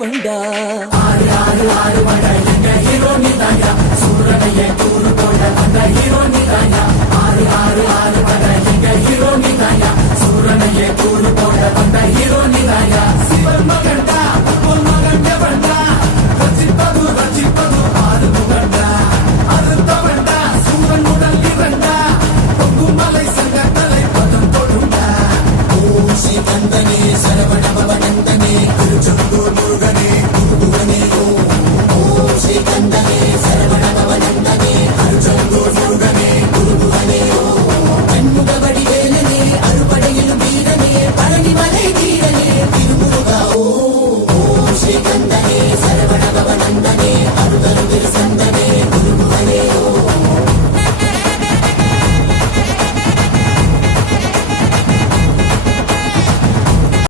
வண்டா ஆறு ஆறு ஆறு வட எங்க ஹீரோ நீ தாயா சூரனையே கூறு போட வந்த ஹீரோ நீ தாயா ஆறு ஆறு ஆறு வட எங்க ஹீரோ நீ தாயா சூரனையே கூறு போட வந்த ஹீரோ